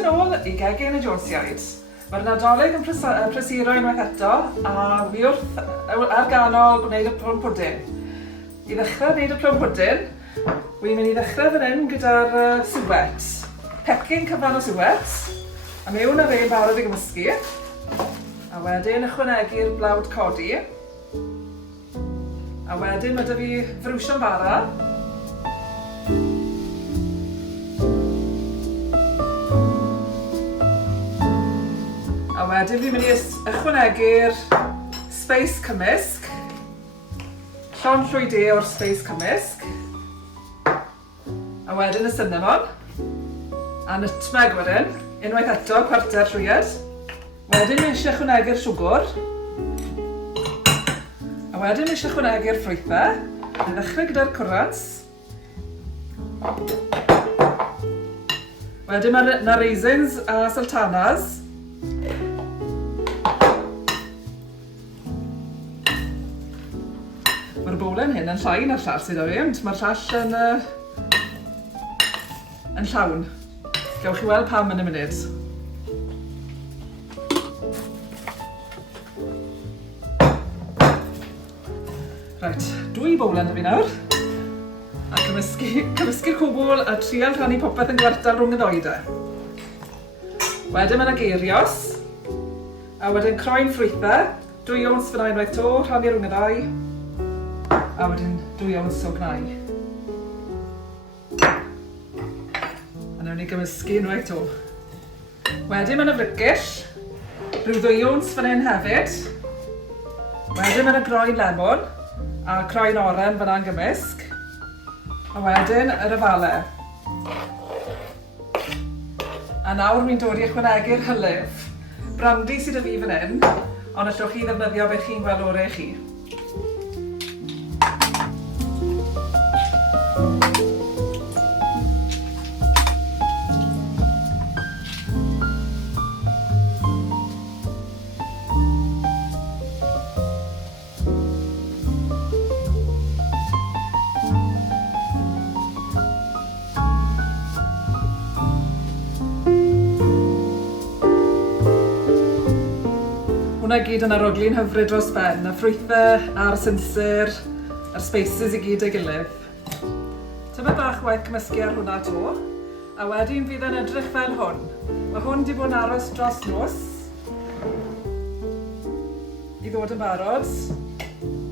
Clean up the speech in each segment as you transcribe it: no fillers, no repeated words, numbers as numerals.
yn ôl i gegin y Jonsiaid. Mae'r Nadolig yn prysuro unwaith eto a wi wrth ar ganol gwneud y plwm pwdin. I ddechrau wneud y plwm pwdin, wi'n mynd i ddechrau fan hyn gyda'r suwet. Pecyn cyfan o suwet, a mewn ar ein barod i gymysgu. A wedyn ychwanegu'r blawd codi. A wedyn mae 'da fi frwsion bara. A wedyn fi'n mynd i ychwanegu'r sbeis cymysg, llon llwy de o'r sbeis cymysg, a wedyn y cinnamon, a nutmeg wedyn, unwaith eto cwarter trwy'r. Wedyn mi eisiau ychwanegu'r siwgr, a wedyn mi eisiau ychwanegu'r ffrwythau, a ddechrau gyda'r cwrants. Wedyn mae raisins a sultanas. Mae'r bowlen hyn yn llai na'r llall sydd o fi, ond mae'r llall yn llawn. Gewch chi weld pam yn y munud. Reit, 2 bowlen dy fi nawr. A cymysgu'r cwbl a trial rhannu popeth yn gwartal rhwng y ddoi de. Wedyn mae yna geirios. A wedyn croen ffrwythau. 2 owns fyna unwaith to, rhannu rhwng y ddoi. A wedyn 2 owns o gnau. A newn ni gymysgu unwaith to. Wedyn mae yna frygyll. Rhyw 2 owns fan hyn hefyd. Wedyn mae yna groen lemon a croen oren fyna'n gymysg. A wedyn yr yfalau. A nawr mi'n dod i ychwanegu'r hylif. Brandy sydd y fi fan hyn, ond allwch chi ddefnyddio beth chi'n gweld orau chi. Hwna gyd yn aroglu'n hyfryd dros ben, y ffrwythau a'r sinsir, a'r spices i gyd ei gilydd. Tyma bach waith cymysgu ar hwnna to, a wedyn fydd yn edrych fel hwn. Mae hwn wedi bod yn aros dros nos i ddod yn barod.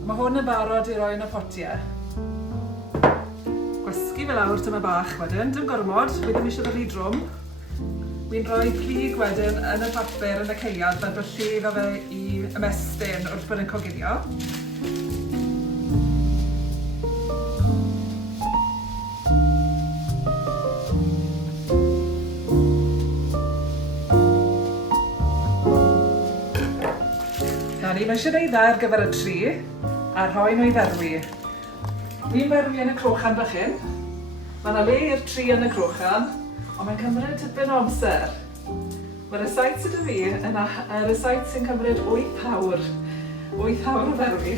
Mae hwn yn barod i roi yn y potiau. Gwasgu fel awr tyma bach wedyn, dim gormod, fi ddim eisiau ddod i drwm. Wi'n rhoi plyg wedyn yn y papur yn y ceuad fel bod llif o fe i ymestyn wrth bod yn coginio. Na ni, mae eisiau gwneud dda ar gyfer y tri a rhoi nhw i ferwi. Wi'n ferwi yn y crochan bach hyn. Mae yna le i'r tri yn y crochan. Ond mae'n cymryd tipyn o amser. Mae'r recipe sydd y fi yn y recipe sy'n cymryd 8 awr. 8 awr o ferwi.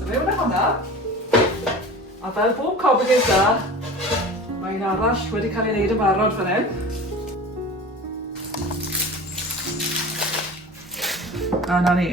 So mewn â hwnna. A fel bob cobygydd da, mae un arall wedi cael ei wneud yn barod fan hyn. A na ni.